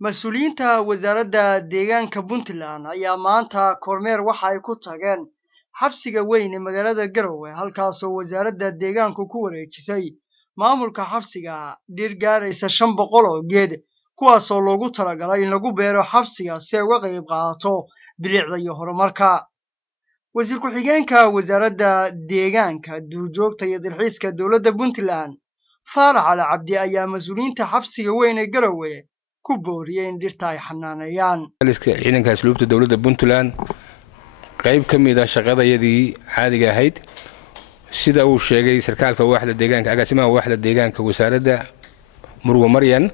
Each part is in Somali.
Mas'uuliyiinta wasaaradda deegaanka Puntland ayaa maanta kormeer waxa ay ku tageen xabsiga weyn ee magaalada Garowe halkaas oo wasaaradda deegaanku ku wareejisay maamulka xabsiga dhir gaaraysa 500 oo geed kuwaas oo loogu talagalay in lagu beero xabsiga si ay uga qayb qaadato bilicda iyo horumarka. Wasiir ku-xigeenka wasaaradda deegaanka duurjoogta iyo dalxiiska dowladda Puntland Faarax Cali Cabdi ayaa mas'uuliyiinta xabsiga weyn ee Garowe ku booriyay in dhirta ay xanaaneeyaan. ciidanka asluubta dowladda Puntland qayb ka mid ah shaqadayadii caadiga ahayd sida uu sheegay sarkaalka waaxda deegaanka agaasimaha waaxda deegaanka wasaaradda Murwo Maryan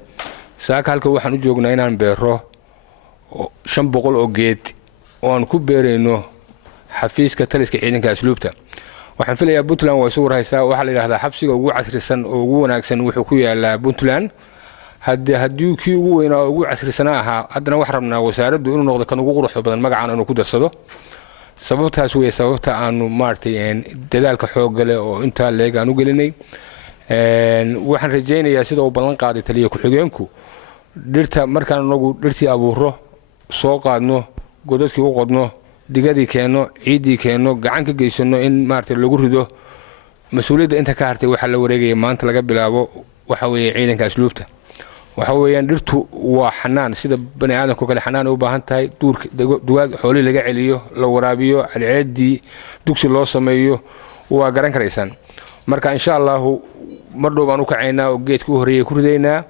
saaka halka waxaan u joognaa inaan beero 500 oo geed oo aan ku beereyno xafiiska taliska ciidanka asluubta. waxaan filayaa Puntland way soo warhaysaa waxa la yiraahdaa xabsiga ugu casrisan oo ugu wanaagsan wuxuu ku yaalaa Puntland haddii kii ugu weynaa ugu casrisanaa ahaa haddana wax rabnaa wasaaraddu inuu noqdo kan ugu quruxda badan magacaan inuu ku darsado sababtaas way sababta aanu maartay dadaalka xoog leh oo inta leeg aan u gelinay waxaan rajaynayaa sida uu ballan qaaday taliye ku-xigeenku dhirta markaan anagu dhirtii abuuro soo qaadno godadkii u qodno digadii keeno ciidii keeno gacan ka geysano in maartay lagu rido mas'uuliyadda inta ka hartay waxa la wareegay maanta laga bilaabo waxa weeye ciidanka asluubta waxa weeyaan dhirtu waa xanaan sida bani aadamku kale xanaan u baahan tahay duwaag xoolo laga celiyo la waraabiyo alceedii dugsi loo sameeyo waa garan karaysaan marka insha Allah mar dhow baan u kacaynaa oo geedka u horeeyay ku ridaynaa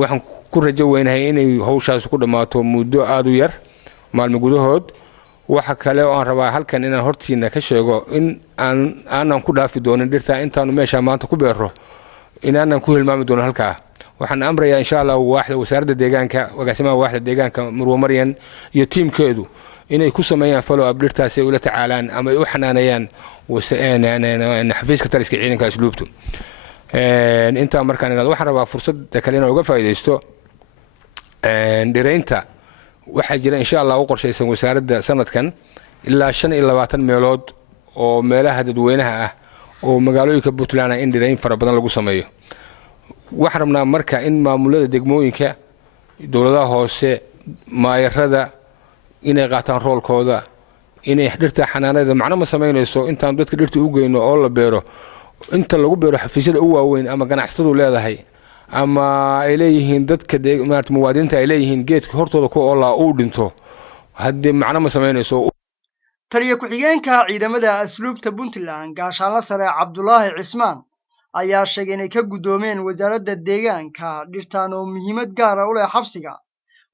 waxaan ku rajo weynahay inay hawshaas ku dhamaato muddo aad u yar maalmo gudahood waxa kale oo aan rabaa halkan inaan hortiina ka sheego in aanan ku dhaafi doonin dhirta intaanu meesha maanta ku beero inaanan ku hilmaami doonin halka waxaan amrayaa insha Allah waaxda wasaaradda deegaanka agaasimaha waaxda deegaanka Murwo Maryan iyo tiimkeedu inay ku sameeyaan follow up dhirtaas ay ula tacaalaan ama ay u xanaaneeyaan xafiiska taliska ciidanka asluubtu inta markaan waxaan rabaa fursad kale inaan uga faa'iideysto dhireynta waxa jira insha Allah u qorshaysan wasaaradda sanadkan ilaa 25 meelood oo meelaha dadweynaha ah oo magaalooyinka Puntland in dhireyn fara badan lagu sameeyo waxaan rabnaa marka in maamulada degmooyinka dowladaha hoose maayarada inay qaataan roolkooda inay dhirta xanaanada macna ma sameynayso intaan dadka dhirta u geyno oo la beero inta lagu beero xafiisyada u waaweyn ama ganacsatadu leedahay ama ay leeyihiin dadka maartay muwaadiniinta ay leeyihiin geedka hortooda ku oo uu dhinto haddii macna ma sameynayso. Taliye ku-xigeenka ciidamada asluubta Puntland gaashaanle sare Cabdullaahi Cismaan ayaa sheegay inay ka gudoomeen wasaaradda deegaanka dhirtaan oo muhiimad gaar ah u leh xabsiga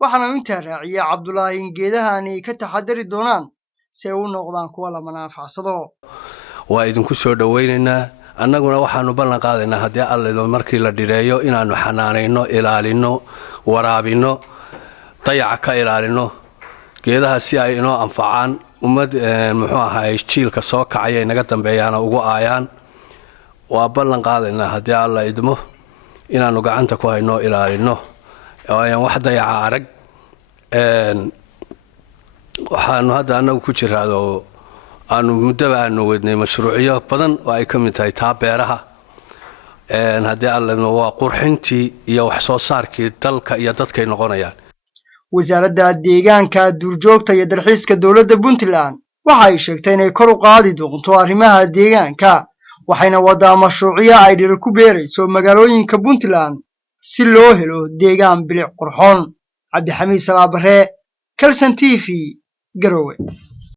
waxaana inta raaciyay Cabdullaahi in geedahani ka taxadari doonaan si ay u noqdaan kuwa la manaafacsado. waa idinku soo dhaweynaynaa annaguna waxaanu ballan qaadaynaa haddii Alle markii la dhireeyo inaanu xanaaneyno ilaalino waraabino dayaca ka ilaalino geedaha si ay inoo anfacaan ummad muxuu ahaay jiilka soo kacay ay naga dambeeyaan ugu aayaan waa ballan qaadaynaa haddii Alle idmo inaanu gacanta ku hayno ilaalino oo wax dayaca arag waxaanu hadda anagu ku jiraado aanu muddo aanu wadnay mashruuciyo badan oo ay ka mid tahay taabeeraha haddii Alle waa qurxintii iyo wax soo saarkii dalka iyo dadkay noqonayaan. wasaaradda deegaanka duurjoogta iyo dalxiiska dowladda Puntland waxa ay sheegtay inay kor u qaadi doonto arrimaha deegaanka waxayna wadaa mashruuciyo ay dhir ku beerayso magaalooyinka Puntland si loo helo deegaan bilic qurxoon. Cabdi Xamiid Salaabare Kalsan TV Garowe.